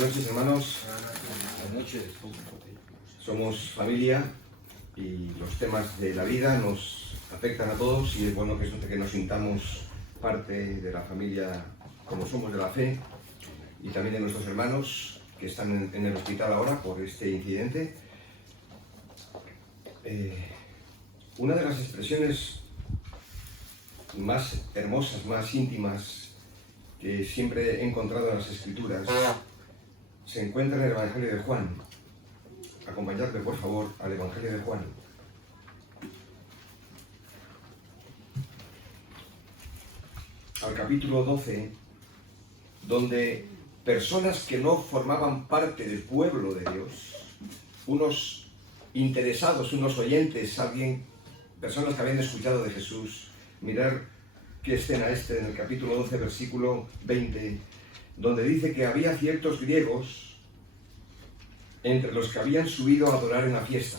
Buenas noches, hermanos. Buenas noches. Somos familia y los temas de la vida nos afectan a todos y es bueno que nos sintamos parte de la familia como somos de la fe y también de nuestros hermanos que están en el hospital ahora por este incidente. Una de las expresiones más hermosas, más íntimas que siempre he encontrado en las Escrituras se encuentra en el Evangelio de Juan. Acompañadme, por favor, al Evangelio de Juan. Al capítulo 12, donde personas que no formaban parte del pueblo de Dios, unos interesados, unos oyentes, personas que habían escuchado de Jesús, mirar qué escena en el capítulo 12, versículo 20, donde dice que había ciertos griegos entre los que habían subido a adorar en la fiesta.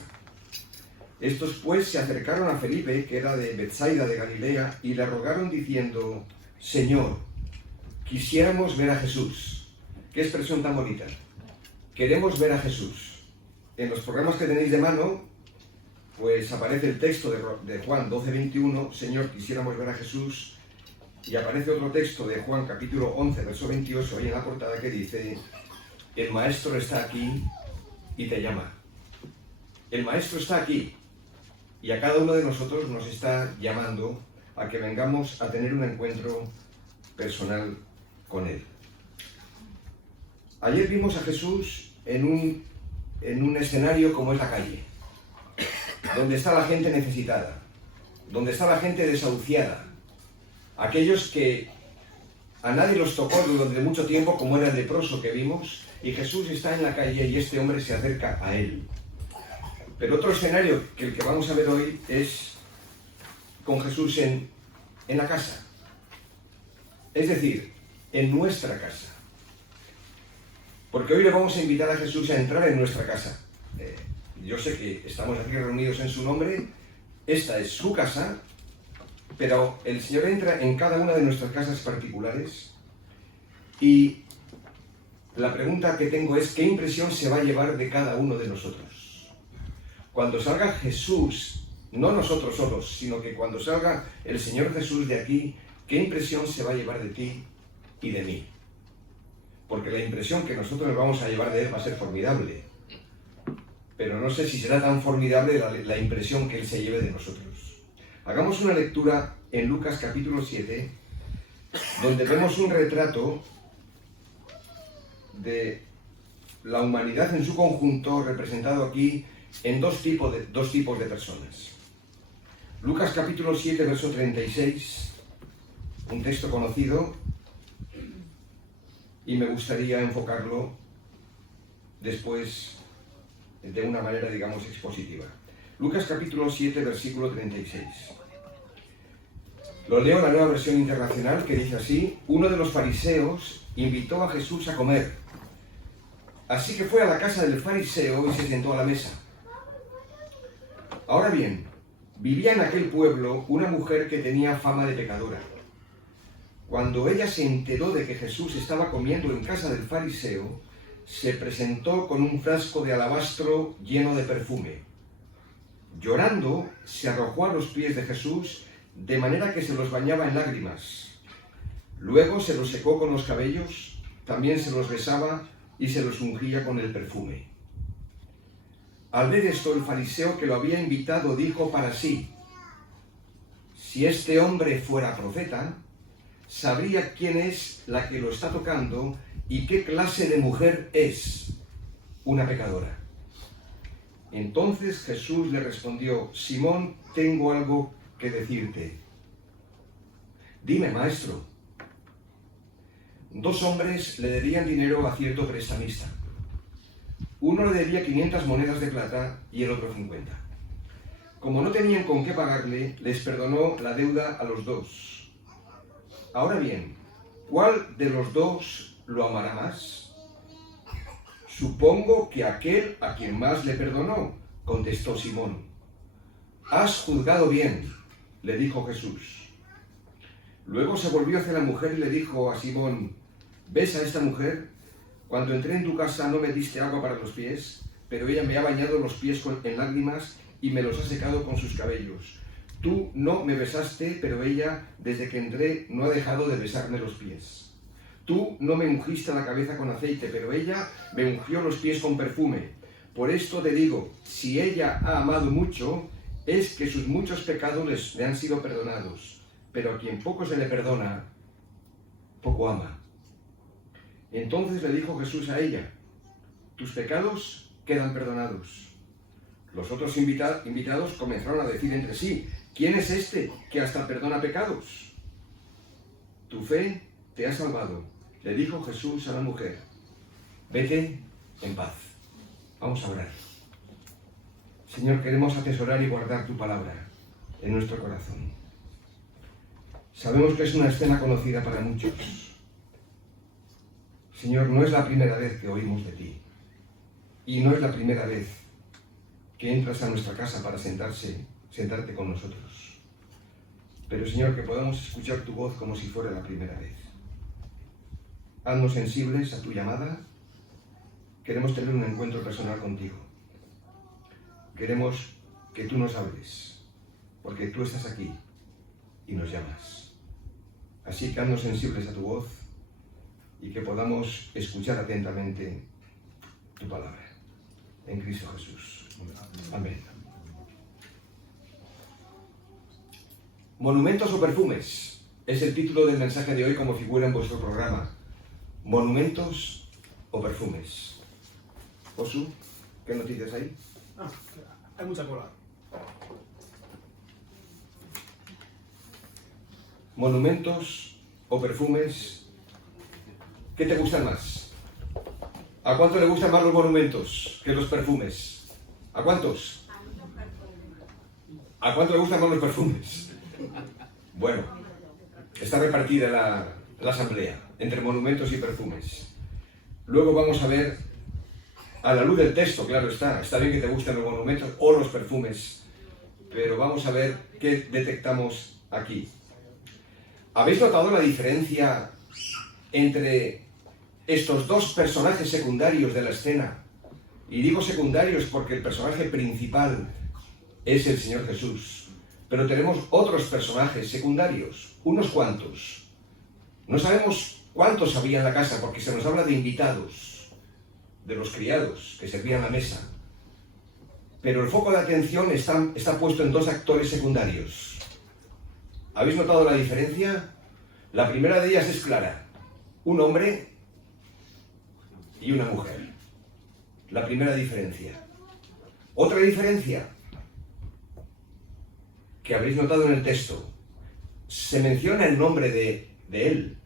Estos pues se acercaron a Felipe, que era de Betsaida de Galilea, y le rogaron diciendo: Señor, quisiéramos ver a Jesús. Qué expresión tan bonita. Queremos ver a Jesús. En los programas que tenéis de mano, pues aparece el texto de Juan 12:21, Señor, quisiéramos ver a Jesús, y aparece otro texto de Juan capítulo 11, verso 28, ahí en la portada, que dice: el Maestro está aquí y te llama. El Maestro está aquí y a cada uno de nosotros nos está llamando a que vengamos a tener un encuentro personal con Él. Ayer vimos a Jesús en un escenario como es la calle, donde está la gente necesitada, donde está la gente desahuciada, aquellos que a nadie los tocó durante mucho tiempo, como era el leproso que vimos, y Jesús está en la calle y este hombre se acerca a él. Pero otro escenario que el que vamos a ver hoy es con Jesús en la casa, es decir, en nuestra casa. Porque hoy le vamos a invitar a Jesús a entrar en nuestra casa. Yo sé que estamos aquí reunidos en su nombre, esta es su casa, pero el Señor entra en cada una de nuestras casas particulares y la pregunta que tengo es: ¿qué impresión se va a llevar de cada uno de nosotros? Cuando salga Jesús, no nosotros solos, sino que cuando salga el Señor Jesús de aquí, ¿qué impresión se va a llevar de ti y de mí? Porque la impresión que nosotros nos vamos a llevar de Él va a ser formidable, pero no sé si será tan formidable la impresión que Él se lleve de nosotros. Hagamos una lectura en Lucas capítulo 7, donde vemos un retrato de la humanidad en su conjunto, representado aquí en dos tipos de personas. Lucas capítulo 7, verso 36, un texto conocido, y me gustaría enfocarlo después de una manera, digamos, expositiva. Lucas capítulo 7, versículo 36. Lo leo en la Nueva Versión Internacional, que dice así: uno de los fariseos invitó a Jesús a comer. Así que fue a la casa del fariseo y se sentó a la mesa. Ahora bien, vivía en aquel pueblo una mujer que tenía fama de pecadora. Cuando ella se enteró de que Jesús estaba comiendo en casa del fariseo, se presentó con un frasco de alabastro lleno de perfume. Llorando, se arrojó a los pies de Jesús, de manera que se los bañaba en lágrimas. Luego se los secó con los cabellos, también se los besaba y se los ungía con el perfume. Al ver esto, el fariseo que lo había invitado dijo para sí: si este hombre fuera profeta, sabría quién es la que lo está tocando y qué clase de mujer es, una pecadora. Entonces Jesús le respondió: Simón, tengo algo que decirte. Dime, maestro. Dos hombres le debían dinero a cierto prestamista. Uno le debía 500 monedas de plata y el otro 50. Como no tenían con qué pagarle, les perdonó la deuda a los dos. Ahora bien, ¿cuál de los dos lo amará más? Supongo que aquel a quien más le perdonó, contestó Simón. Has juzgado bien, le dijo Jesús. Luego se volvió hacia la mujer y le dijo a Simón: ¿ves a esta mujer? Cuando entré en tu casa no me diste agua para los pies, pero ella me ha bañado los pies en lágrimas y me los ha secado con sus cabellos. Tú no me besaste, pero ella, desde que entré, no ha dejado de besarme los pies. Tú no me ungiste la cabeza con aceite, pero ella me ungió los pies con perfume. Por esto te digo, si ella ha amado mucho, es que sus muchos pecados le han sido perdonados. Pero a quien poco se le perdona, poco ama. Entonces le dijo Jesús a ella, tus pecados quedan perdonados. Los otros invitados comenzaron a decir entre sí, ¿quién es este que hasta perdona pecados? Tu fe te ha salvado, le dijo Jesús a la mujer. Vete en paz. Vamos a orar. Señor, queremos atesorar y guardar tu palabra en nuestro corazón. Sabemos que es una escena conocida para muchos. Señor, no es la primera vez que oímos de ti. Y no es la primera vez que entras a nuestra casa para sentarte con nosotros. Pero, Señor, que podamos escuchar tu voz como si fuera la primera vez. Haznos sensibles a tu llamada. Queremos tener un encuentro personal contigo. Queremos que tú nos hables, porque tú estás aquí y nos llamas. Así que haznos sensibles a tu voz y que podamos escuchar atentamente tu palabra. En Cristo Jesús. Amén. Monumentos o perfumes es el título del mensaje de hoy, como figura en vuestro programa. Monumentos o perfumes. Josu, ¿qué noticias hay? Hay mucha cola. Monumentos o perfumes, ¿qué te gustan más? ¿A cuánto le gustan más los monumentos que los perfumes? ¿A cuántos? ¿A cuánto le gustan más los perfumes? Bueno, está repartida la asamblea entre monumentos y perfumes. Luego vamos a ver, a la luz del texto, claro está bien que te gusten los monumentos o los perfumes, pero vamos a ver qué detectamos aquí. ¿Habéis notado la diferencia entre estos dos personajes secundarios de la escena? Y digo secundarios porque el personaje principal es el Señor Jesús. Pero tenemos otros personajes secundarios, unos cuantos. No sabemos cuántos había en la casa porque se nos habla de invitados, de los criados que servían la mesa. Pero el foco de atención está puesto en dos actores secundarios. ¿Habéis notado la diferencia? La primera de ellas es clara. Un hombre y una mujer. La primera diferencia. Otra diferencia que habréis notado en el texto. Se menciona el nombre de él.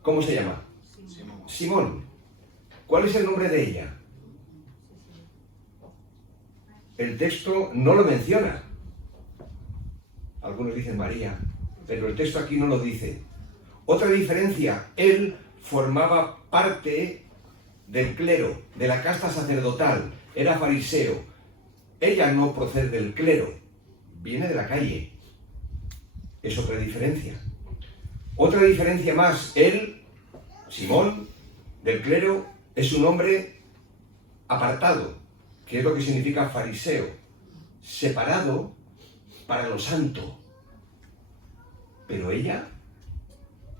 ¿Cómo se llama? Simón. ¿Cuál es el nombre de ella? El texto no lo menciona. Algunos dicen María, pero el texto aquí no lo dice. Otra diferencia, él formaba parte del clero, de la casta sacerdotal, era fariseo. Ella no procede del clero, viene de la calle. Es otra diferencia. Otra diferencia más, él, Simón, del clero, es un hombre apartado, que es lo que significa fariseo, separado para lo santo. Pero ella,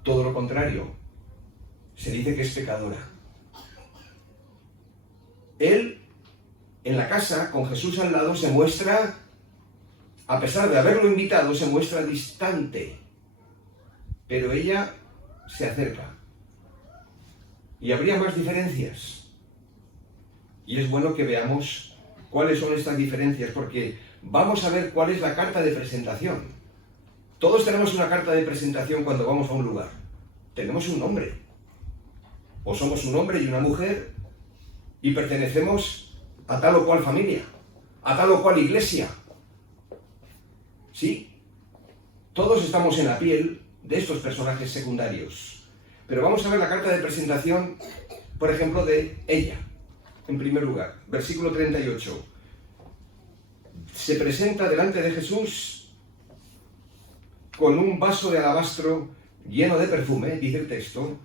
todo lo contrario, se dice que es pecadora. Él, en la casa, con Jesús al lado, se muestra, a pesar de haberlo invitado, se muestra distante. Pero ella se acerca. Y habría más diferencias. Y es bueno que veamos cuáles son estas diferencias, porque vamos a ver cuál es la carta de presentación. Todos tenemos una carta de presentación cuando vamos a un lugar. Tenemos un nombre. O somos un hombre y una mujer y pertenecemos a tal o cual familia, a tal o cual iglesia. Sí, todos estamos en la piel de estos personajes secundarios. Pero vamos a ver la carta de presentación, por ejemplo, de ella. En primer lugar, versículo 38. Se presenta delante de Jesús con un vaso de alabastro lleno de perfume, dice el texto,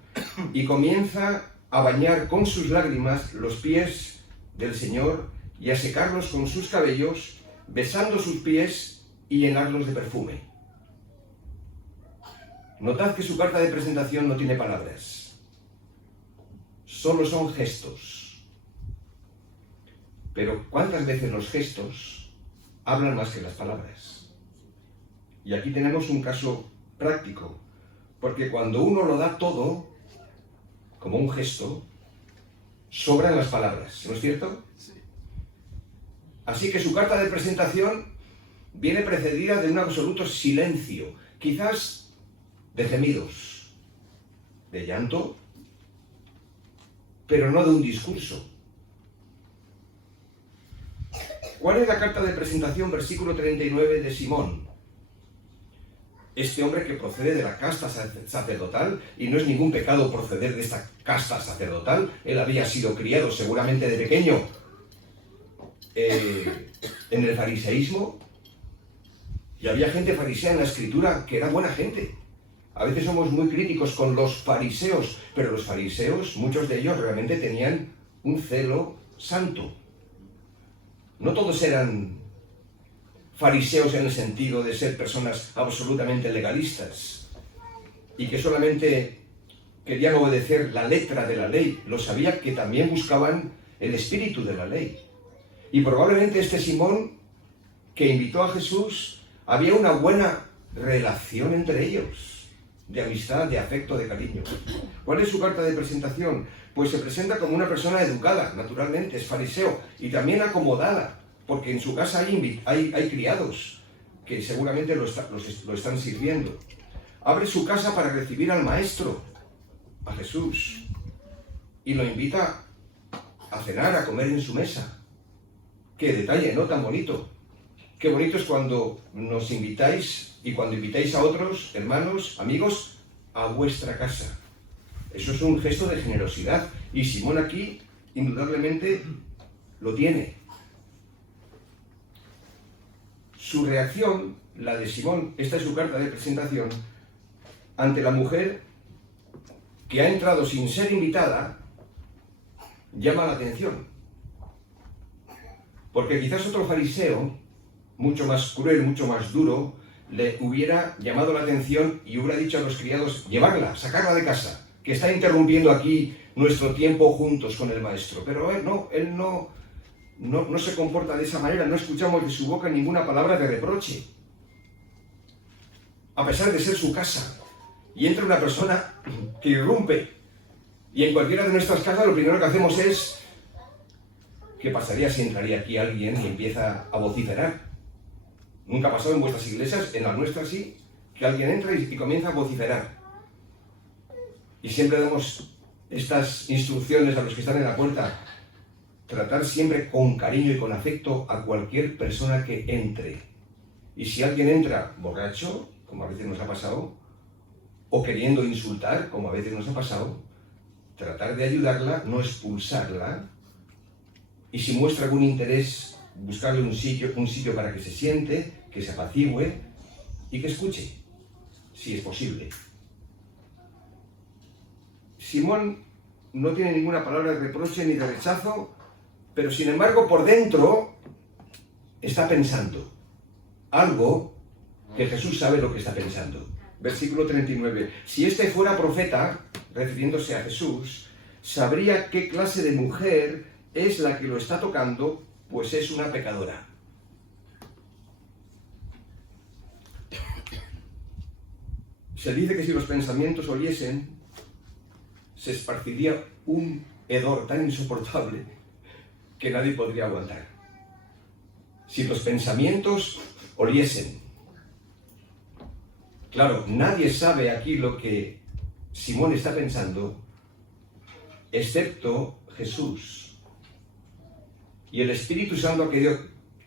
y comienza a bañar con sus lágrimas los pies del Señor y a secarlos con sus cabellos, besando sus pies y llenarlos de perfume. Notad que su carta de presentación no tiene palabras, solo son gestos. Pero ¿cuántas veces los gestos hablan más que las palabras? Y aquí tenemos un caso práctico, porque cuando uno lo da todo, como un gesto, sobran las palabras, ¿no es cierto? Sí. Así que su carta de presentación viene precedida de un absoluto silencio, quizás de gemidos, de llanto, pero no de un discurso. ¿Cuál es la carta de presentación? Versículo 39 de Simón. Este hombre que procede de la casta sacerdotal, y no es ningún pecado proceder de esta casta sacerdotal, él había sido criado seguramente de pequeño en el fariseísmo, y había gente farisea en la Escritura que era buena gente. A veces somos muy críticos con los fariseos, pero los fariseos, muchos de ellos realmente tenían un celo santo. No todos eran fariseos en el sentido de ser personas absolutamente legalistas y que solamente querían obedecer la letra de la ley. Lo sabía que también buscaban el espíritu de la ley. Y probablemente este Simón que invitó a Jesús, había una buena relación entre ellos, de amistad, de afecto, de cariño. ¿Cuál es su carta de presentación? Pues se presenta como una persona educada, naturalmente, es fariseo, y también acomodada, porque en su casa hay criados que seguramente lo están sirviendo. Abre su casa para recibir al Maestro, a Jesús, y lo invita a cenar, a comer en su mesa. ¡Qué detalle, ¿no? Tan bonito. Qué bonito es cuando nos invitáis y cuando invitáis a otros, hermanos, amigos, a vuestra casa. Eso es un gesto de generosidad. Y Simón aquí, indudablemente, lo tiene. Su reacción, la de Simón, esta es su carta de presentación, ante la mujer que ha entrado sin ser invitada, llama la atención. Porque quizás otro fariseo, mucho más cruel, mucho más duro, le hubiera llamado la atención y hubiera dicho a los criados, llevarla, sacarla de casa, que está interrumpiendo aquí nuestro tiempo juntos con el Maestro. Pero él no se comporta de esa manera, no escuchamos de su boca ninguna palabra de reproche. A pesar de ser su casa, y entra una persona que irrumpe, y en cualquiera de nuestras casas lo primero que hacemos es, ¿qué pasaría si entraría aquí alguien y empieza a vociferar? ¿Nunca ha pasado en vuestras iglesias? En las nuestras sí, que alguien entra y comienza a vociferar. Y siempre damos estas instrucciones a los que están en la puerta. Tratar siempre con cariño y con afecto a cualquier persona que entre. Y si alguien entra borracho, como a veces nos ha pasado, o queriendo insultar, como a veces nos ha pasado, tratar de ayudarla, no expulsarla. Y si muestra algún interés, buscarle un sitio para que se siente, que se apacigüe y que escuche, si es posible. Simón no tiene ninguna palabra de reproche ni de rechazo, pero sin embargo por dentro está pensando algo que Jesús sabe lo que está pensando. Versículo 39. Si este fuera profeta, refiriéndose a Jesús, sabría qué clase de mujer es la que lo está tocando, pues es una pecadora. Se dice que si los pensamientos oyesen, se esparciría un hedor tan insoportable que nadie podría aguantar. Si los pensamientos oliesen. Claro, nadie sabe aquí lo que Simón está pensando, excepto Jesús. Y el Espíritu Santo ha querido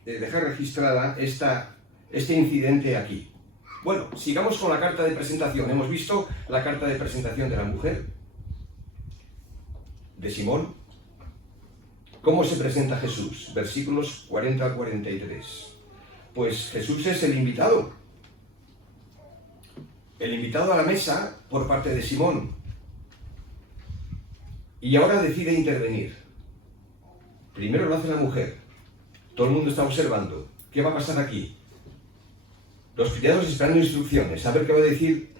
dejar registrada este incidente aquí. Bueno, sigamos con la carta de presentación. Hemos visto la carta de presentación de la mujer, de Simón. ¿Cómo se presenta Jesús? Versículos 40 al 43. Pues Jesús es el invitado. El invitado a la mesa por parte de Simón. Y ahora decide intervenir. Primero lo hace la mujer. Todo el mundo está observando. ¿Qué va a pasar aquí? Los criados esperando instrucciones, a ver qué va a decir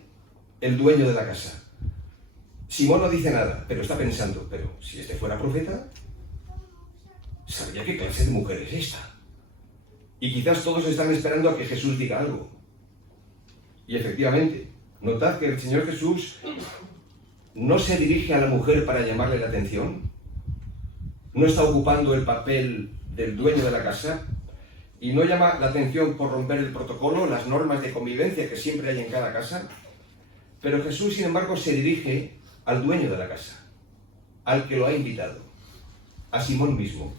el dueño de la casa. Simón no dice nada, pero está pensando, pero si este fuera profeta, sabría qué clase de mujer es esta. Y quizás todos están esperando a que Jesús diga algo. Y efectivamente, notad que el Señor Jesús no se dirige a la mujer para llamarle la atención, no está ocupando el papel del dueño de la casa y no llama la atención por romper el protocolo, las normas de convivencia que siempre hay en cada casa, pero Jesús, sin embargo, se dirige al dueño de la casa, al que lo ha invitado, a Simón mismo.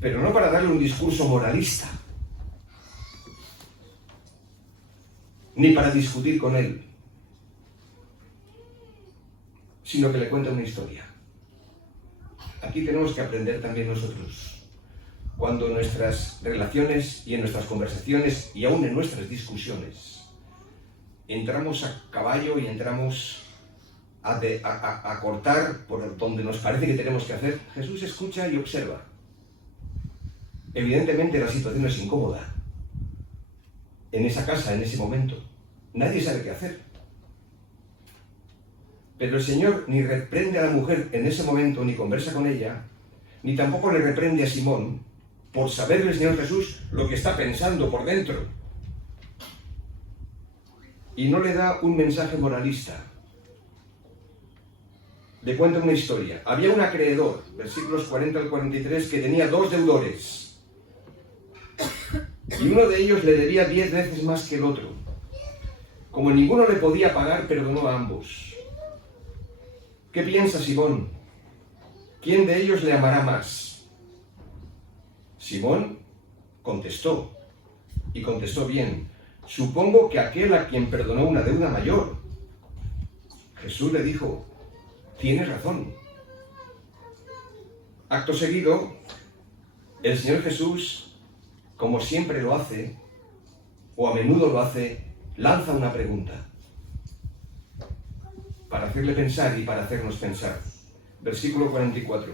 Pero no para darle un discurso moralista, ni para discutir con él, sino que le cuenta una historia. Aquí tenemos que aprender también nosotros. Cuando en nuestras relaciones y en nuestras conversaciones y aún en nuestras discusiones entramos a caballo y entramos a cortar por donde nos parece que tenemos que hacer, Jesús escucha y observa. Evidentemente la situación es incómoda. En esa casa, en ese momento, nadie sabe qué hacer. Pero el Señor ni reprende a la mujer en ese momento, ni conversa con ella, ni tampoco le reprende a Simón por saber el Señor Jesús lo que está pensando por dentro. Y no le da un mensaje moralista. Le cuenta una historia. Había un acreedor, versículos 40 al 43, que tenía 2 deudores. Y uno de ellos le debía 10 veces más que el otro. Como ninguno le podía pagar, perdonó a ambos. ¿Qué piensa Simón? ¿Quién de ellos le amará más? Simón contestó, y contestó bien: supongo que aquel a quien perdonó una deuda mayor. Jesús le dijo: tienes razón. Acto seguido, el Señor Jesús, como siempre lo hace, o a menudo lo hace, lanza una pregunta para hacerle pensar y para hacernos pensar. Versículo 44.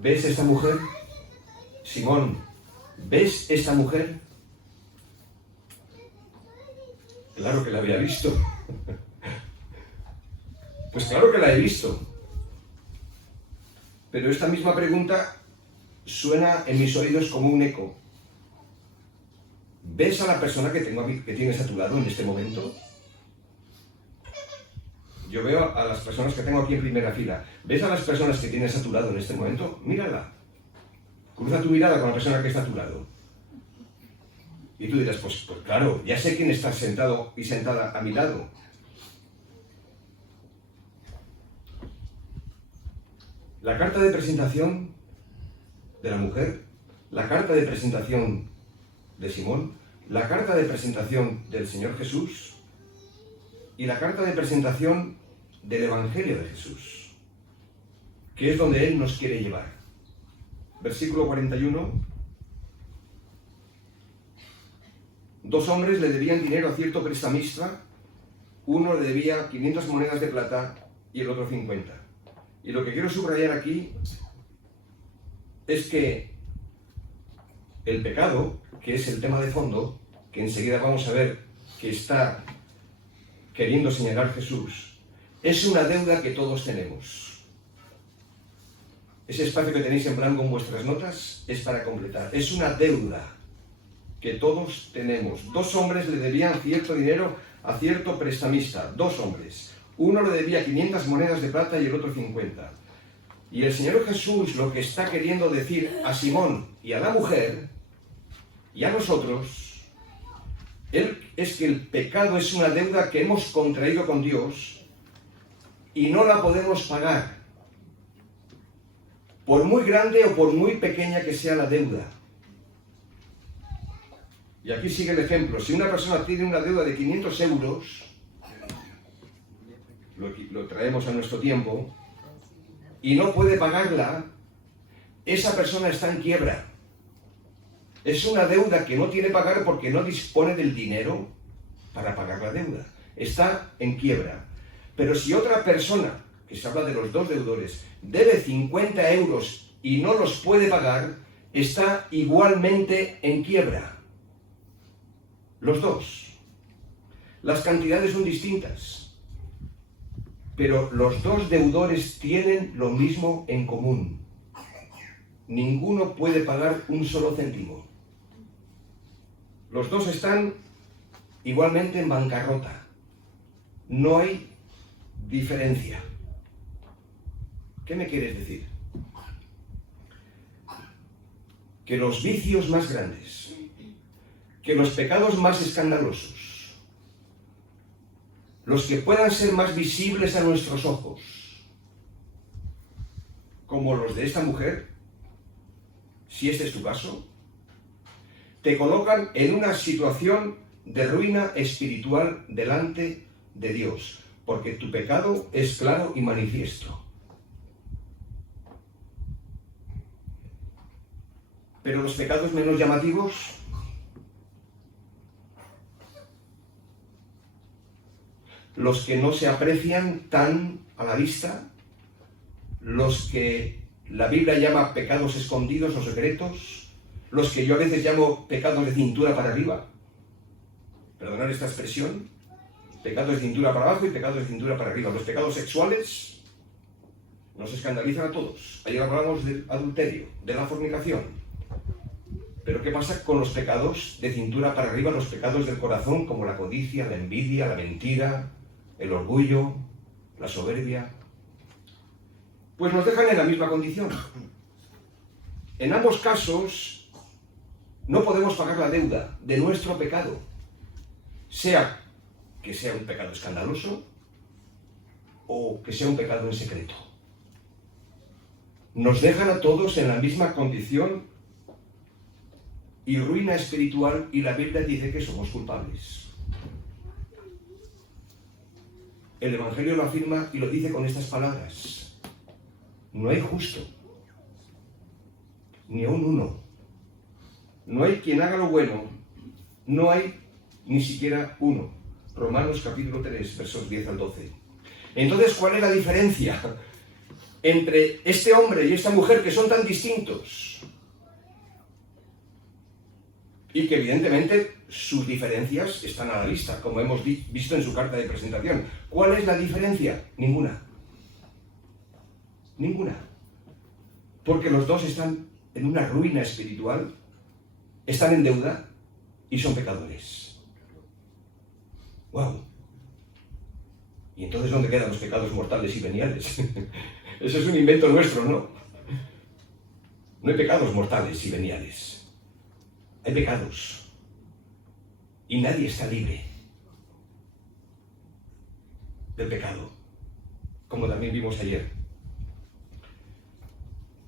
¿Ves esta mujer? Simón, ¿ves esta mujer? Claro que la había visto. Pues claro que la he visto. Pero esta misma pregunta suena en mis oídos como un eco. ¿Ves a la persona que tienes a tu lado en este momento? Yo veo a las personas que tengo aquí en primera fila. ¿Ves a las personas que tienes a tu lado en este momento? Mírala. Cruza tu mirada con la persona que está a tu lado. Y tú dirás, pues claro, ya sé quién está sentado y sentada a mi lado. La carta de presentación de la mujer, la carta de presentación de Simón, la carta de presentación del Señor Jesús y la carta de presentación del Evangelio de Jesús, que es donde Él nos quiere llevar. Versículo 41. 2 hombres le debían dinero a cierto prestamista, uno le debía 500 monedas de plata y el otro 50. Y lo que quiero subrayar aquí es que el pecado, que es el tema de fondo, que enseguida vamos a ver que está queriendo señalar Jesús, es una deuda que todos tenemos. Ese espacio que tenéis en blanco en vuestras notas es para completar. Es una deuda que todos tenemos. 2 hombres le debían cierto dinero a cierto prestamista. 2 hombres. Uno le debía 500 monedas de plata y el otro 50. Y el Señor Jesús lo que está queriendo decir a Simón y a la mujer y a nosotros es que el pecado es una deuda que hemos contraído con Dios y no la podemos pagar, por muy grande o por muy pequeña que sea la deuda. Y aquí sigue el ejemplo. Si una persona tiene una deuda de 500 euros, lo traemos a nuestro tiempo, y no puede pagarla, esa persona está en quiebra. Es una deuda que no tiene pagar porque no dispone del dinero para pagar la deuda. Está en quiebra. Pero si otra persona que se habla de los dos deudores, debe 50 euros y no los puede pagar, está igualmente en quiebra. Los dos. Las cantidades son distintas, pero los dos deudores tienen lo mismo en común. Ninguno puede pagar un solo céntimo. Los dos están igualmente en bancarrota. No hay diferencia. ¿Qué me quieres decir? Que los vicios más grandes, que los pecados más escandalosos, los que puedan ser más visibles a nuestros ojos, como los de esta mujer, si este es tu caso, te colocan en una situación de ruina espiritual delante de Dios, porque tu pecado es claro y manifiesto. Pero los pecados menos llamativos, los que no se aprecian tan a la vista, los que la Biblia llama pecados escondidos o secretos, los que yo a veces llamo pecados de cintura para arriba, perdonad esta expresión, pecados de cintura para abajo y pecados de cintura para arriba. Los pecados sexuales nos escandalizan a todos. Ayer hablamos del adulterio, de la fornicación. Pero ¿qué pasa con los pecados de cintura para arriba, los pecados del corazón, como la codicia, la envidia, la mentira, el orgullo, la soberbia? Pues nos dejan en la misma condición. En ambos casos no podemos pagar la deuda de nuestro pecado, sea que sea un pecado escandaloso o que sea un pecado en secreto. Nos dejan a todos en la misma condición y ruina espiritual, y la Biblia dice que somos culpables. El Evangelio lo afirma y lo dice con estas palabras: no hay justo, ni aun uno. No hay quien haga lo bueno, no hay ni siquiera uno. Romanos capítulo 3, versos 10 al 12. Entonces, ¿cuál es la diferencia entre este hombre y esta mujer, que son tan distintos? Y que evidentemente sus diferencias están a la vista, como hemos visto en su carta de presentación. ¿Cuál es la diferencia? Ninguna. Ninguna. Porque los dos están en una ruina espiritual, están en deuda y son pecadores. ¡Wow! ¿Y entonces dónde quedan los pecados mortales y veniales? Eso es un invento nuestro, ¿no? No hay pecados mortales y veniales. Hay pecados. Y nadie está libre del pecado, como también vimos ayer.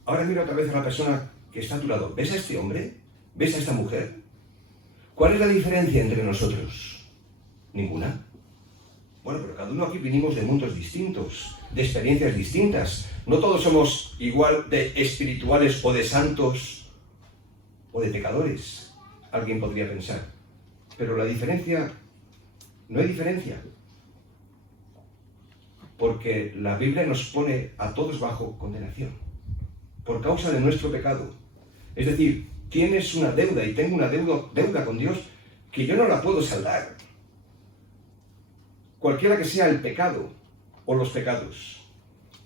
Ahora mira otra vez a la persona que está a tu lado. ¿Ves a este hombre? ¿Ves a esta mujer? ¿Cuál es la diferencia entre nosotros? Ninguna. Bueno, pero cada uno aquí vinimos de mundos distintos, de experiencias distintas. No todos somos igual de espirituales o de santos o de pecadores. Alguien podría pensar. Pero la diferencia, no hay diferencia. Porque la Biblia nos pone a todos bajo condenación por causa de nuestro pecado. Es decir, tienes una deuda y tengo una deuda con Dios que yo no la puedo saldar. Cualquiera que sea el pecado o los pecados.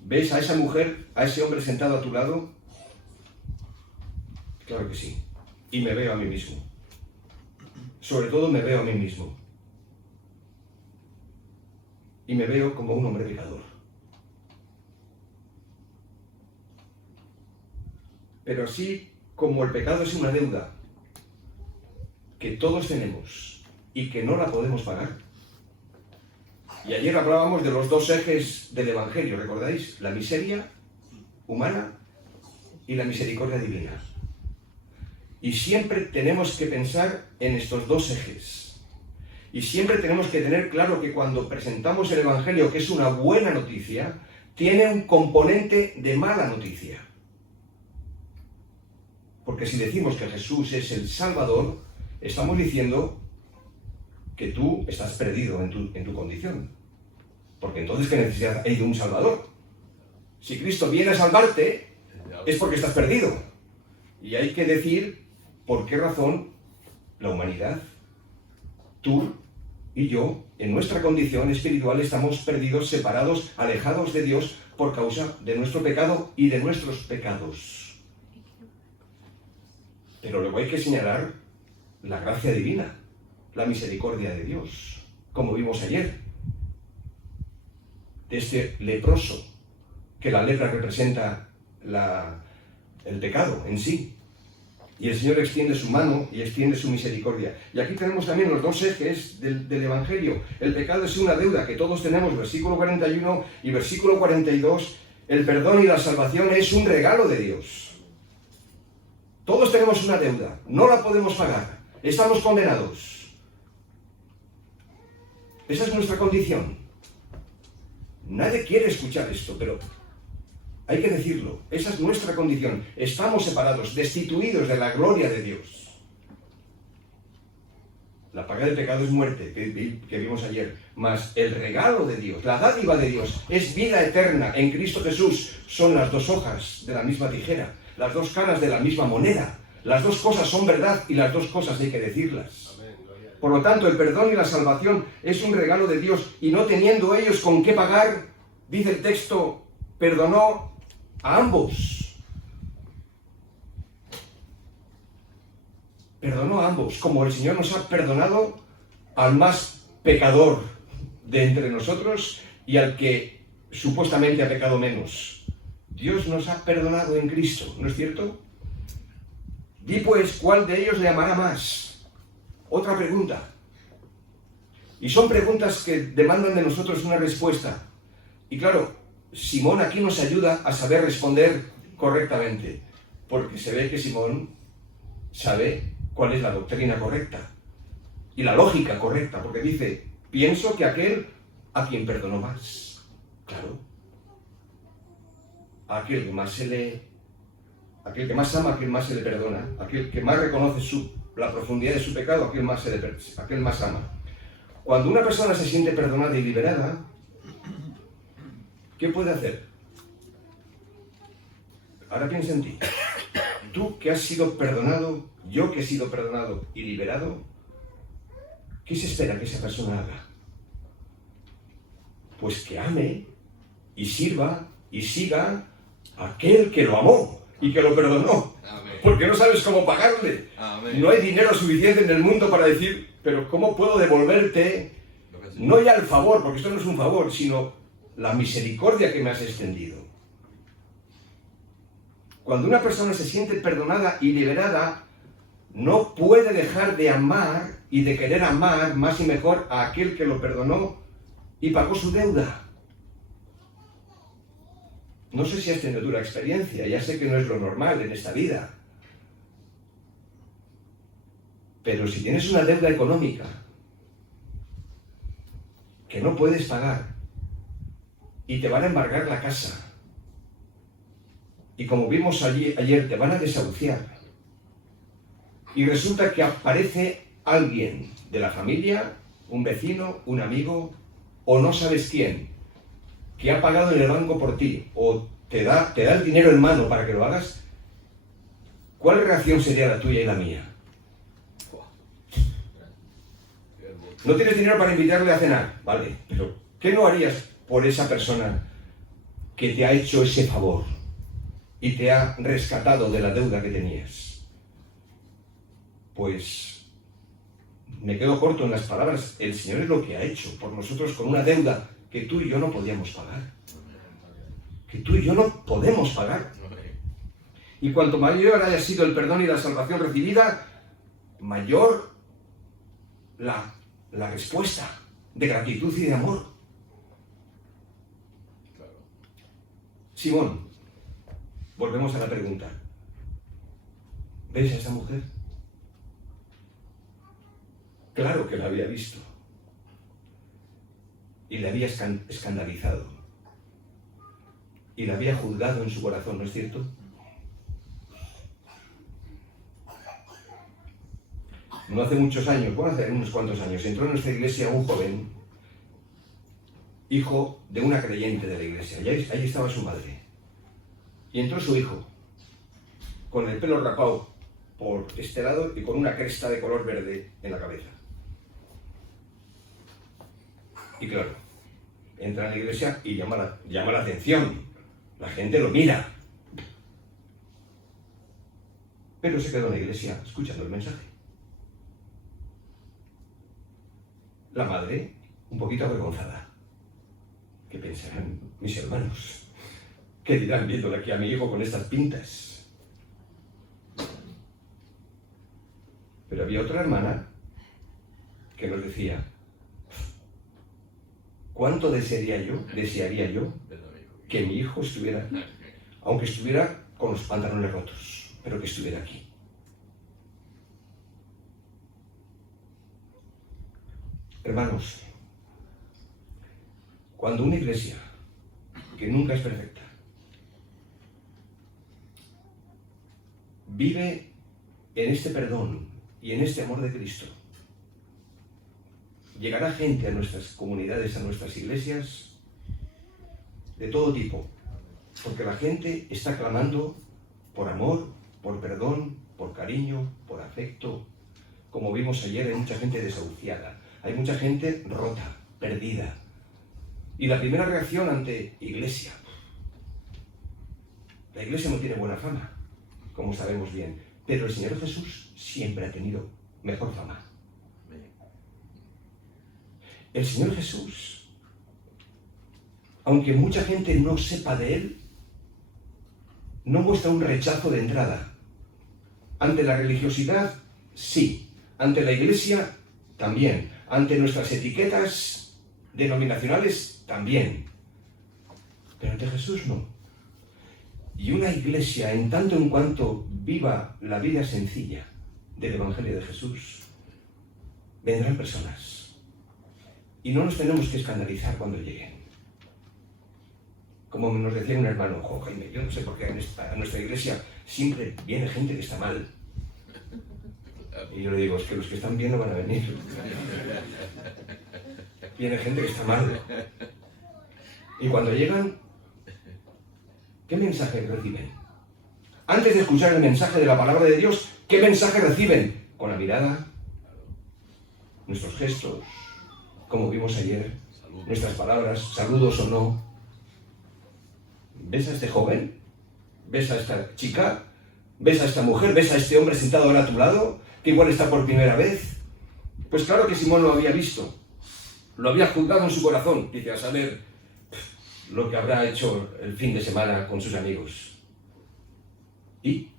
¿Ves a esa mujer, a ese hombre sentado a tu lado? Claro que sí. Y me veo a mí mismo. Sobre todo me veo a mí mismo. Y me veo como un hombre pecador. Pero así como el pecado es una deuda que todos tenemos y que no la podemos pagar. Y ayer hablábamos de los dos ejes del Evangelio, ¿recordáis? La miseria humana y la misericordia divina. Y siempre tenemos que pensar en estos dos ejes. Y siempre tenemos que tener claro que cuando presentamos el Evangelio, que es una buena noticia, tiene un componente de mala noticia. Porque si decimos que Jesús es el Salvador, estamos diciendo que tú estás perdido en tu condición. Porque entonces, ¿qué necesidad hay de un Salvador? Si Cristo viene a salvarte, es porque estás perdido. Y hay que decir por qué razón la humanidad, tú y yo, en nuestra condición espiritual, estamos perdidos, separados, alejados de Dios por causa de nuestro pecado y de nuestros pecados. Pero luego hay que señalar la gracia divina, la misericordia de Dios, como vimos ayer, de este leproso, que la lepra representa el pecado en sí. Y el Señor extiende su mano y extiende su misericordia. Y aquí tenemos también los dos ejes del Evangelio. El pecado es una deuda que todos tenemos, versículo 41 y versículo 42. El perdón y la salvación es un regalo de Dios. Todos tenemos una deuda, no la podemos pagar, estamos condenados. Esa es nuestra condición. Nadie quiere escuchar esto, pero hay que decirlo. Esa es nuestra condición. Estamos separados, destituidos de la gloria de Dios. La paga del pecado es muerte, que vimos ayer. Mas el regalo de Dios, la dádiva de Dios, es vida eterna en Cristo Jesús. Son las dos hojas de la misma tijera, las dos caras de la misma moneda. Las dos cosas son verdad y las dos cosas hay que decirlas. Por lo tanto, el perdón y la salvación es un regalo de Dios, y no teniendo ellos con qué pagar, dice el texto, perdonó a ambos. Perdonó a ambos, como el Señor nos ha perdonado al más pecador de entre nosotros y al que supuestamente ha pecado menos. Dios nos ha perdonado en Cristo, ¿no es cierto? Di pues, ¿cuál de ellos le amará más? Otra pregunta. Y son preguntas que demandan de nosotros una respuesta. Y claro, Simón aquí nos ayuda a saber responder correctamente, porque se ve que Simón sabe cuál es la doctrina correcta y la lógica correcta, porque dice, pienso que aquel a quien perdonó más. Claro. Aquel que más aquel que más ama, aquel más se le perdona. Aquel que más reconoce la profundidad de su pecado, aquel más ama. Cuando una persona se siente perdonada y liberada, ¿qué puede hacer? Ahora piensa en ti. Tú que has sido perdonado, yo que he sido perdonado y liberado, ¿qué se espera que esa persona haga? Pues que ame y sirva y siga a aquel que lo amó y que lo perdonó. Amén. Porque no sabes cómo pagarle. Amén. No hay dinero suficiente en el mundo para decir, pero ¿cómo puedo devolverte? No ya el favor, porque esto no es un favor, sino la misericordia que me has extendido. Cuando una persona se siente perdonada y liberada, no puede dejar de amar y de querer amar más y mejor a aquel que lo perdonó y pagó su deuda. No sé si has tenido dura experiencia, ya sé que no es lo normal en esta vida. Pero si tienes una deuda económica que no puedes pagar y te van a embargar la casa, y como vimos ayer, te van a desahuciar, y resulta que aparece alguien de la familia, un vecino, un amigo, o no sabes quién, que ha pagado en el banco por ti, o te da el dinero en mano para que lo hagas, ¿cuál reacción sería la tuya y la mía? No tienes dinero para invitarle a cenar, vale, pero ¿qué no harías por esa persona que te ha hecho ese favor y te ha rescatado de la deuda que tenías? Pues me quedo corto en las palabras. El Señor es lo que ha hecho por nosotros con una deuda que tú y yo no podíamos pagar. Que tú y yo no podemos pagar. Y cuanto mayor haya sido el perdón y la salvación recibida, mayor la respuesta de gratitud y de amor. Simón, volvemos a la pregunta. ¿Ves a esa mujer? Claro que la había visto. Y la había escandalizado. Y la había juzgado en su corazón, ¿no es cierto? No hace muchos años, bueno, hace unos cuantos años, entró en nuestra iglesia un joven, hijo de una creyente de la iglesia. Ahí estaba su madre. Y entró su hijo, con el pelo rapado por este lado y con una cresta de color verde en la cabeza. Y claro, entra en la iglesia y llama la atención. La gente lo mira. Pero se quedó en la iglesia escuchando el mensaje. La madre, un poquito avergonzada. ¿Qué pensarán mis hermanos? ¿Qué dirán viéndole aquí a mi hijo con estas pintas? Pero había otra hermana que nos decía: ¿cuánto desearía yo que mi hijo estuviera, aunque estuviera con los pantalones rotos, pero que estuviera aquí? Hermanos, cuando una iglesia, que nunca es perfecta, vive en este perdón y en este amor de Cristo, llegará gente a nuestras comunidades, a nuestras iglesias, de todo tipo, porque la gente está clamando por amor, por perdón, por cariño, por afecto. Como vimos ayer, hay mucha gente desahuciada, hay mucha gente rota, perdida. Y la primera reacción ante iglesia. La iglesia no tiene buena fama, como sabemos bien, pero el Señor Jesús siempre ha tenido mejor fama. El Señor Jesús, aunque mucha gente no sepa de Él, no muestra un rechazo de entrada. Ante la religiosidad, sí. Ante la iglesia, también. Ante nuestras etiquetas denominacionales, también. Pero ante Jesús no. Y una iglesia, en tanto en cuanto viva la vida sencilla del Evangelio de Jesús, vendrán personas. Y no nos tenemos que escandalizar cuando lleguen. Como nos decía un hermano: ojo, Jaime, yo no sé por qué a nuestra iglesia siempre viene gente que está mal. Y yo le digo: es que los que están bien no van a venir. Viene gente que está mal. Y cuando llegan, ¿qué mensaje reciben? Antes de escuchar el mensaje de la palabra de Dios, ¿qué mensaje reciben? Con la mirada, nuestros gestos, como vimos ayer, nuestras palabras, saludos o no. ¿Ves a este joven? ¿Ves a esta chica? ¿Ves a esta mujer? ¿Ves a este hombre sentado ahora a tu lado, que igual está por primera vez? Pues claro que Simón lo había visto, lo había juzgado en su corazón. Dice: a saber lo que habrá hecho el fin de semana con sus amigos. ¿Y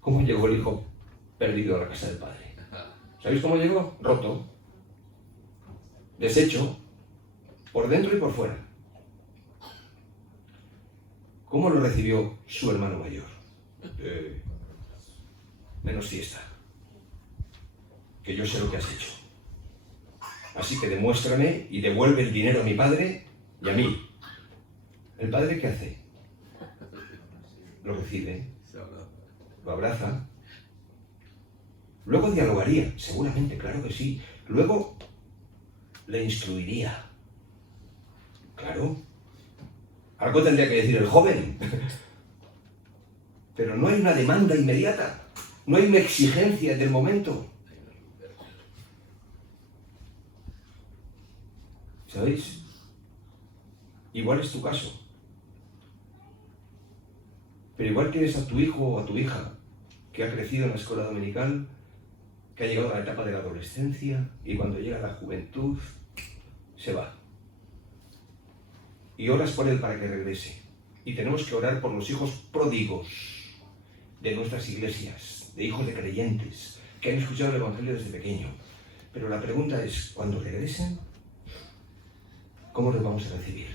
cómo llegó el hijo perdido a la casa del padre? ¿Sabéis cómo llegó? Roto, deshecho, por dentro y por fuera. ¿Cómo lo recibió su hermano mayor? Menos fiesta, que yo sé lo que has hecho. Así que demuéstrame y devuelve el dinero a mi padre y a mí. ¿El padre qué hace? Lo recibe, lo abraza. Luego dialogaría, seguramente, claro que sí. Luego le instruiría. Claro. Algo tendría que decir el joven. Pero no hay una demanda inmediata. No hay una exigencia del momento. ¿Sabéis? Igual es tu caso. Pero igual tienes a tu hijo o a tu hija que ha crecido en la escuela dominical, que ha llegado a la etapa de la adolescencia y cuando llega a la juventud se va. Y oras por él para que regrese. Y tenemos que orar por los hijos pródigos de nuestras iglesias, de hijos de creyentes, que han escuchado el Evangelio desde pequeño. Pero la pregunta es, cuando regresen, ¿cómo los vamos a recibir?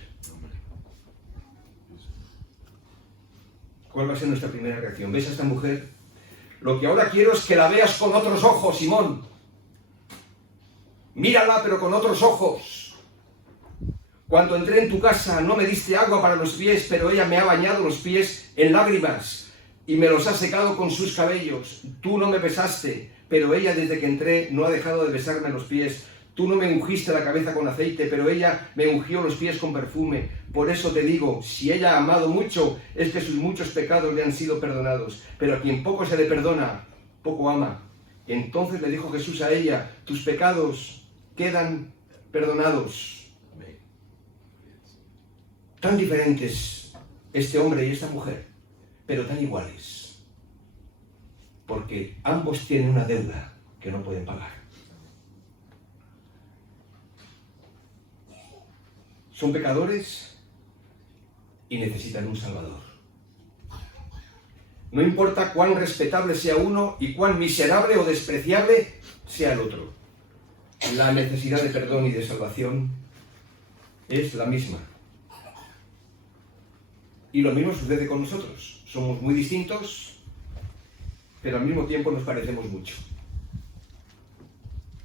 ¿Cuál va a ser nuestra primera reacción? ¿Ves a esta mujer? Lo que ahora quiero es que la veas con otros ojos, Simón. Mírala, pero con otros ojos. Cuando entré en tu casa no me diste agua para los pies, pero ella me ha bañado los pies en lágrimas y me los ha secado con sus cabellos. Tú no me besaste, pero ella desde que entré no ha dejado de besarme los pies. Tú no me ungiste la cabeza con aceite, pero ella me ungió los pies con perfume. Por eso te digo, si ella ha amado mucho, es que sus muchos pecados le han sido perdonados. Pero a quien poco se le perdona, poco ama. Entonces le dijo Jesús a ella, tus pecados quedan perdonados. Tan diferentes este hombre y esta mujer, pero tan iguales. Porque ambos tienen una deuda que no pueden pagar. Son pecadores y necesitan un Salvador. No importa cuán respetable sea uno y cuán miserable o despreciable sea el otro. La necesidad de perdón y de salvación es la misma. Y lo mismo sucede con nosotros. Somos muy distintos, pero al mismo tiempo nos parecemos mucho.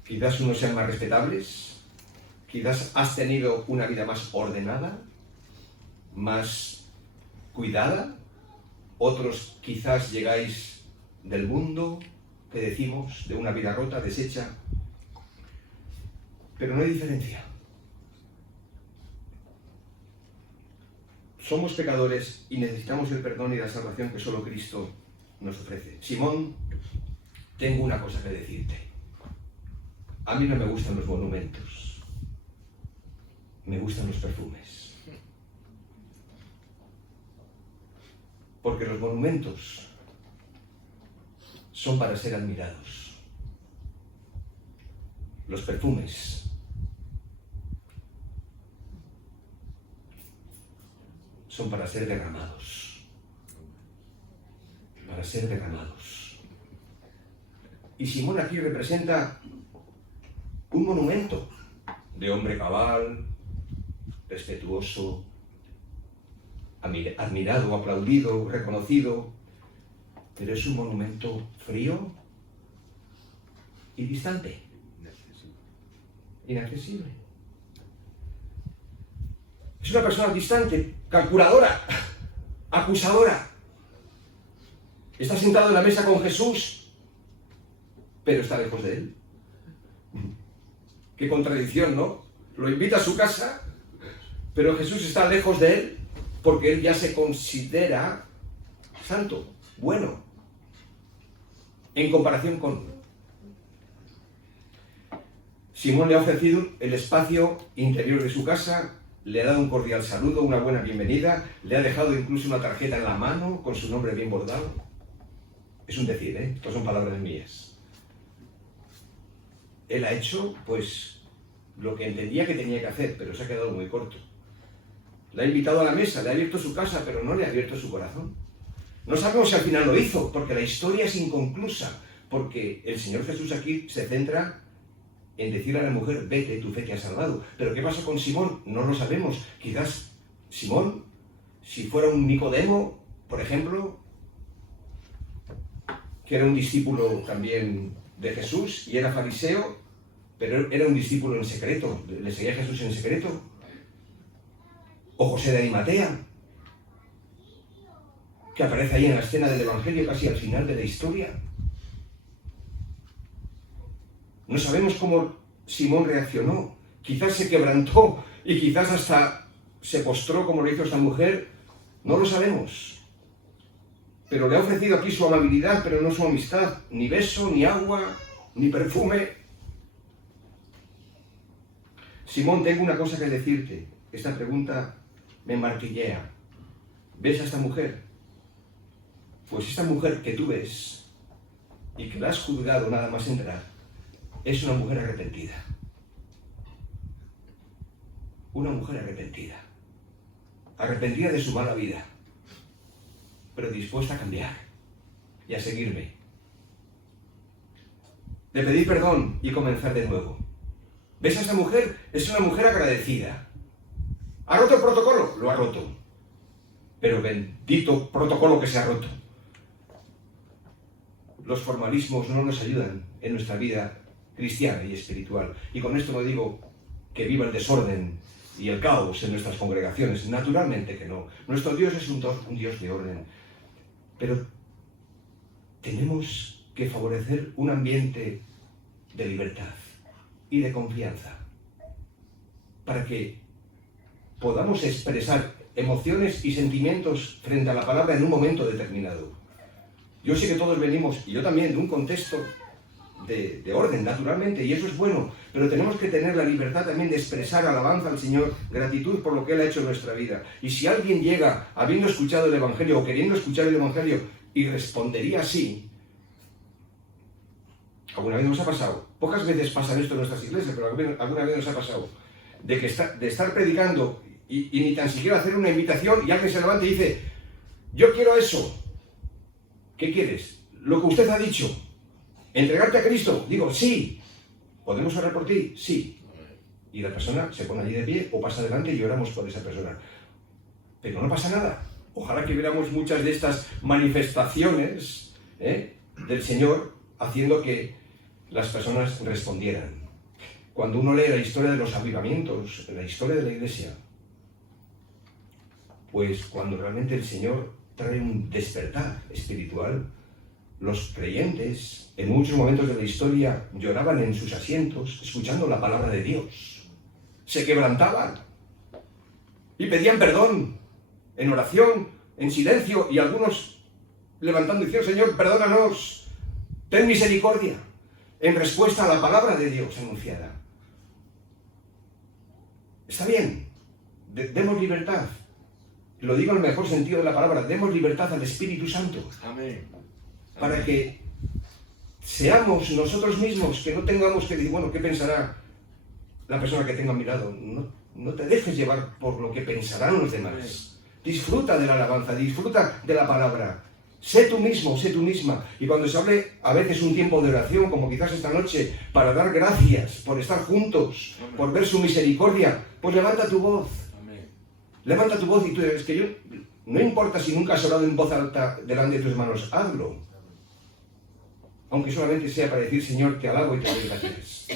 Quizás unos sean más respetables. Quizás has tenido una vida más ordenada, más cuidada. Otros quizás llegáis del mundo, que decimos, de una vida rota, deshecha. Pero no hay diferencia. Somos pecadores y necesitamos el perdón y la salvación que solo Cristo nos ofrece. Simón, tengo una cosa que decirte. A mí no me gustan los monumentos. Me gustan los perfumes. Porque los monumentos son para ser admirados. Los perfumes son para ser derramados. Para ser derramados. Y Simón aquí representa un monumento de hombre cabal, respetuoso, admirado, aplaudido, reconocido, pero es un monumento frío y distante, inaccesible. Es una persona distante, calculadora, acusadora. Está sentado en la mesa con Jesús, pero está lejos de él. Qué contradicción, ¿no? Lo invita a su casa, pero Jesús está lejos de él porque él ya se considera santo, bueno, en comparación con... Simón le ha ofrecido el espacio interior de su casa, le ha dado un cordial saludo, una buena bienvenida, le ha dejado incluso una tarjeta en la mano con su nombre bien bordado. Es un decir, ¿eh? Estas son palabras mías. Él ha hecho, pues, lo que entendía que tenía que hacer, pero se ha quedado muy corto. Le ha invitado a la mesa, le ha abierto su casa, pero no le ha abierto su corazón. No sabemos si al final lo hizo, porque la historia es inconclusa, porque el Señor Jesús aquí se centra en decirle a la mujer, vete, tu fe te ha salvado. Pero ¿qué pasó con Simón? No lo sabemos. Quizás Simón, si fuera un Nicodemo, por ejemplo, que era un discípulo también de Jesús y era fariseo, pero era un discípulo en secreto, le seguía a Jesús en secreto. O José de Arimatea, que aparece ahí en la escena del Evangelio casi al final de la historia. No sabemos cómo Simón reaccionó. Quizás se quebrantó y quizás hasta se postró como lo hizo esta mujer. No lo sabemos. Pero le ha ofrecido aquí su amabilidad, pero no su amistad. Ni beso, ni agua, ni perfume. Simón, tengo una cosa que decirte. Esta pregunta me martillea. ¿Ves a esta mujer? Pues esta mujer que tú ves y que la has juzgado nada más entrar, es una mujer arrepentida. Una mujer arrepentida. Arrepentida de su mala vida, pero dispuesta a cambiar y a seguirme. De pedir perdón y comenzar de nuevo. ¿Ves a esta mujer? Es una mujer agradecida. ¿Ha roto el protocolo? Lo ha roto. Pero bendito protocolo que se ha roto. Los formalismos no nos ayudan en nuestra vida cristiana y espiritual. Y con esto no digo que viva el desorden y el caos en nuestras congregaciones. Naturalmente que no. Nuestro Dios es un Dios de orden. Pero tenemos que favorecer un ambiente de libertad. y de confianza, para que podamos expresar emociones y sentimientos frente a la palabra en un momento determinado. Yo sé que todos venimos, y yo también, de un contexto de orden, naturalmente, y eso es bueno, pero tenemos que tener la libertad también de expresar alabanza al Señor, gratitud por lo que Él ha hecho en nuestra vida. Y si alguien llega habiendo escuchado el Evangelio o queriendo escuchar el Evangelio y respondería así, alguna vez nos ha pasado, pocas veces pasan esto en nuestras iglesias, pero alguna vez nos ha pasado, de estar predicando y ni tan siquiera hacer una invitación y alguien se levanta y dice, yo quiero eso. ¿Qué quieres? Lo que usted ha dicho. ¿Entregarte a Cristo? Digo, sí. ¿Podemos orar por ti? Sí. Y la persona se pone allí de pie o pasa adelante y oramos por esa persona. Pero no pasa nada. Ojalá que viéramos muchas de estas manifestaciones del Señor haciendo que las personas respondieran. Cuando uno lee la historia de los avivamientos, la historia de la Iglesia, pues cuando realmente el Señor trae un despertar espiritual, los creyentes en muchos momentos de la historia lloraban en sus asientos escuchando la palabra de Dios. Se quebrantaban y pedían perdón en oración, en silencio, y algunos levantando y diciendo, Señor, perdónanos, ten misericordia, en respuesta a la palabra de Dios anunciada. Está bien, demos libertad. Lo digo en el mejor sentido de la palabra, demos libertad al Espíritu Santo. Amén. Para que seamos nosotros mismos, que no tengamos que decir, bueno, ¿qué pensará la persona que tengo a mi lado? No te dejes llevar por lo que pensarán los demás. Disfruta de la alabanza, disfruta de la palabra. Sé tú mismo, sé tú misma. Y cuando se hable a veces un tiempo de oración, como quizás esta noche, para dar gracias por estar juntos, por ver su misericordia, pues levanta tu voz. Levanta tu voz y tú dices que yo, no importa si nunca has orado en voz alta delante de tus hermanos, hazlo. Aunque solamente sea para decir, Señor, te alabo y te doy gracias.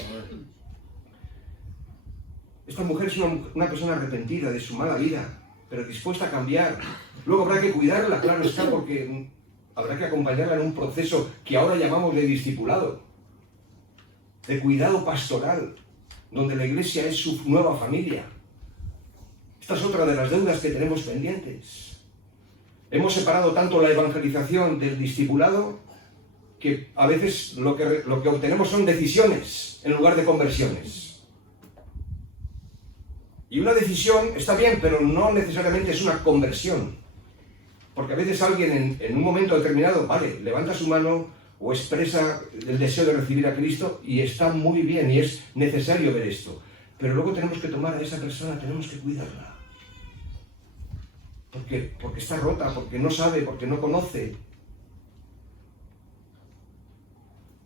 Esta mujer es una persona arrepentida de su mala vida, pero dispuesta a cambiar. Luego habrá que cuidarla, claro está, porque habrá que acompañarla en un proceso que ahora llamamos de discipulado, de cuidado pastoral, donde la iglesia es su nueva familia. Esta es otra de las deudas que tenemos pendientes. Hemos separado tanto la evangelización del discipulado que a veces lo que obtenemos son decisiones en lugar de conversiones. Y una decisión está bien, pero no necesariamente es una conversión. Porque a veces alguien en un momento determinado, vale, levanta su mano o expresa el deseo de recibir a Cristo y está muy bien y es necesario ver esto. Pero luego tenemos que tomar a esa persona, tenemos que cuidarla. Porque está rota, porque no sabe, porque no conoce.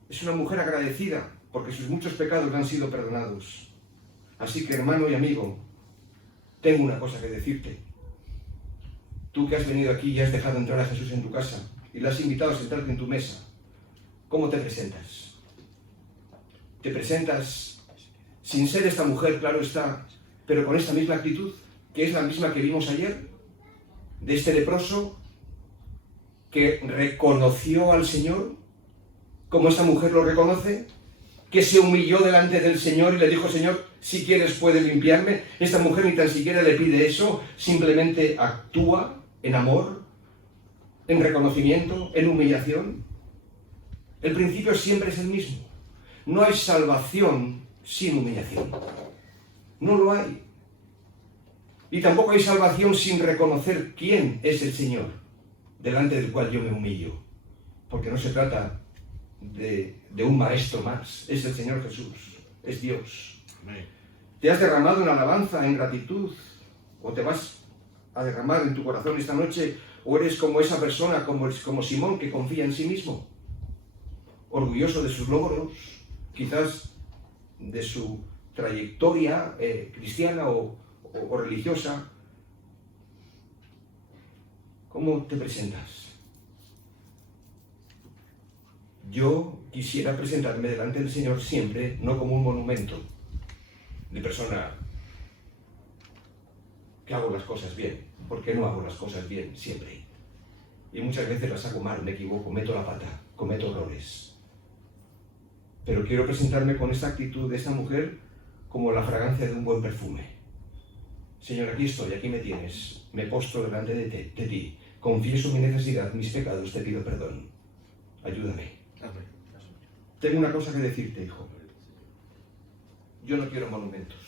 Es una mujer agradecida porque sus muchos pecados le han sido perdonados. Así que, hermano y amigo, tengo una cosa que decirte. Tú que has venido aquí y has dejado entrar a Jesús en tu casa y le has invitado a sentarte en tu mesa, ¿cómo te presentas? ¿Te presentas sin ser esta mujer, claro está, pero con esta misma actitud, que es la misma que vimos ayer, de este leproso que reconoció al Señor, como esta mujer lo reconoce, que se humilló delante del Señor y le dijo, Señor, si quieres puedes limpiarme? Esta mujer ni tan siquiera le pide eso, simplemente actúa en amor, en reconocimiento, en humillación. El principio siempre es el mismo. No hay salvación sin humillación. No lo hay. Y tampoco hay salvación sin reconocer quién es el Señor, delante del cual yo me humillo. Porque no se trata de un maestro más, es el Señor Jesús, es Dios. Amén. ¿Te has derramado en alabanza, en gratitud? ¿O te vas a derramar en tu corazón esta noche? ¿O eres como esa persona, como Simón, que confía en sí mismo? Orgulloso de sus logros, quizás de su trayectoria cristiana o religiosa. ¿Cómo te presentas? Yo quisiera presentarme delante del Señor siempre, no como un monumento de persona que hago las cosas bien, porque no hago las cosas bien siempre. Y muchas veces las hago mal, me equivoco, meto la pata, cometo errores. Pero quiero presentarme con esta actitud de esta mujer como la fragancia de un buen perfume. Señor, aquí estoy, aquí me tienes. Me postro delante de ti. Confieso mi necesidad, mis pecados, te pido perdón. Ayúdame. Tengo una cosa que decirte, hijo. Yo no quiero monumentos.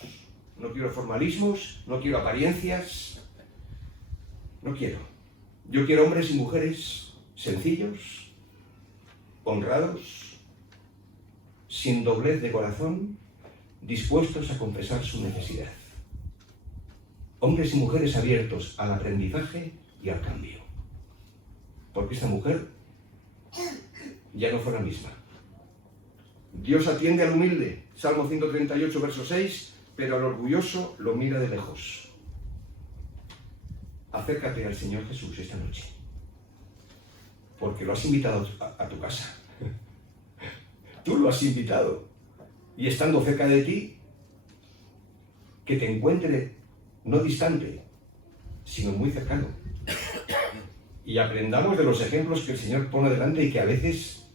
No quiero formalismos, no quiero apariencias. No quiero. Yo quiero hombres y mujeres sencillos, honrados, sin doblez de corazón, dispuestos a confesar su necesidad. Hombres y mujeres abiertos al aprendizaje y al cambio. Porque esta mujer ya no fue la misma. Dios atiende al humilde, Salmo 138, verso 6, pero al orgulloso lo mira de lejos. Acércate al Señor Jesús esta noche, porque lo has invitado a tu casa. Tú lo has invitado, y estando cerca de ti, que te encuentre no distante, sino muy cercano. Y aprendamos de los ejemplos que el Señor pone delante y que a veces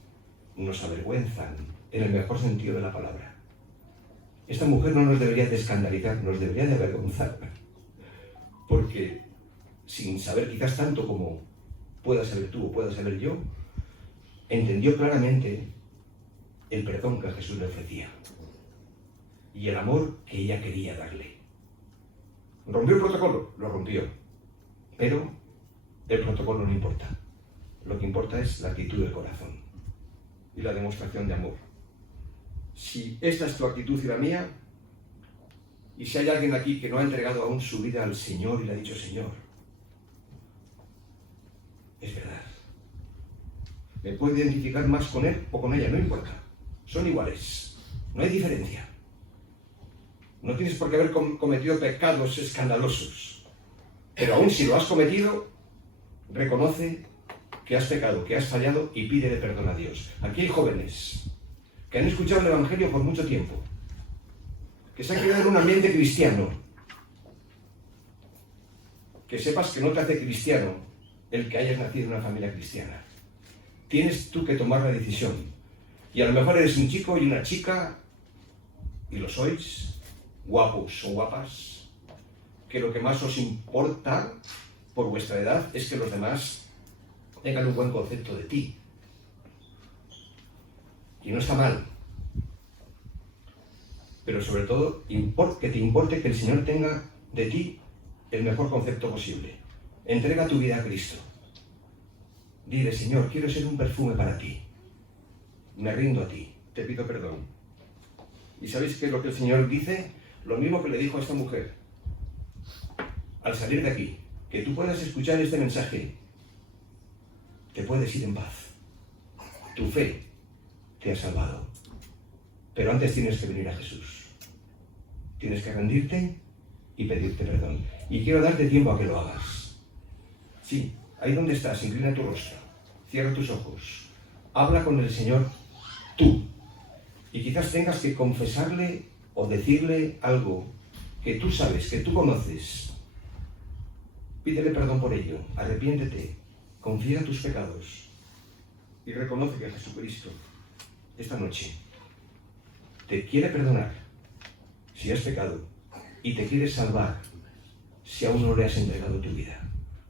nos avergüenzan, en el mejor sentido de la palabra. Esta mujer no nos debería de escandalizar, nos debería de avergonzar, porque sin saber quizás tanto como puedas saber tú o pueda saber yo, entendió claramente el perdón que Jesús le ofrecía y el amor que ella quería darle. ¿Rompió el protocolo? Lo rompió, pero el protocolo no importa. Lo que importa es la actitud del corazón y la demostración de amor. Si esta es tu actitud y la mía, y si hay alguien aquí que no ha entregado aún su vida al Señor y le ha dicho: Señor, es verdad, me puedo identificar más con él o con ella, no importa, son iguales, no hay diferencia. No tienes por qué haber cometido pecados escandalosos, pero aún si lo has cometido, reconoce que has pecado, que has fallado y pídele perdón a Dios. Aquí hay jóvenes que han escuchado el Evangelio por mucho tiempo, que se han criado en un ambiente cristiano. Que sepas que no te hace cristiano el que hayas nacido en una familia cristiana. Tienes tú que tomar la decisión. Y a lo mejor eres un chico y una chica, y lo sois, guapos o guapas, que lo que más os importa por vuestra edad es que los demás tengan un buen concepto de ti. Y no está mal. Pero sobre todo, que te importe que el Señor tenga de ti el mejor concepto posible. Entrega tu vida a Cristo. Dile: Señor, quiero ser un perfume para ti. Me rindo a ti, te pido perdón. ¿Y sabéis qué es lo que el Señor dice? Lo mismo que le dijo a esta mujer. Al salir de aquí, que tú puedas escuchar este mensaje, te puedes ir en paz. Tu fe te ha salvado. Pero antes tienes que venir a Jesús. Tienes que rendirte y pedirte perdón. Y quiero darte tiempo a que lo hagas. Sí, ahí donde estás, inclina tu rostro, cierra tus ojos, habla con el Señor tú. Y quizás tengas que confesarle o decirle algo que tú sabes, que tú conoces. Pídele perdón por ello, arrepiéntete, confiesa tus pecados y reconoce que Jesucristo esta noche te quiere perdonar si has pecado y te quiere salvar si aún no le has entregado tu vida.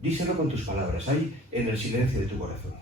Díselo con tus palabras, ahí en el silencio de tu corazón.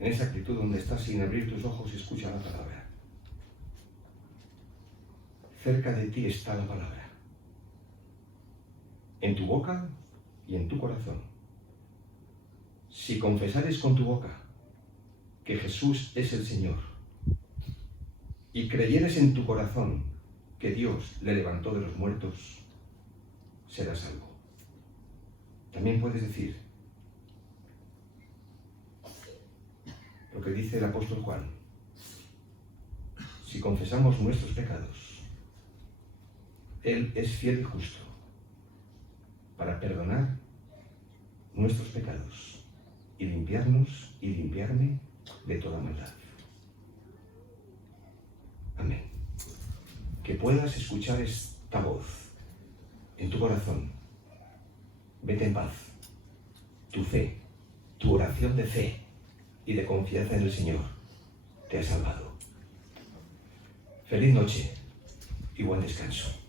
En esa actitud donde estás, sin abrir tus ojos, escucha la palabra. Cerca de ti está la palabra. En tu boca y en tu corazón. Si confesares con tu boca que Jesús es el Señor y creyeres en tu corazón que Dios le levantó de los muertos, serás salvo. También puedes decir lo que dice el apóstol Juan: si confesamos nuestros pecados, Él es fiel y justo para perdonar nuestros pecados y limpiarnos y limpiarme de toda maldad. Amén. Que puedas escuchar esta voz en tu corazón. Vete en paz. Tu fe, tu oración de fe y de confianza en el Señor te ha salvado. Feliz noche y buen descanso.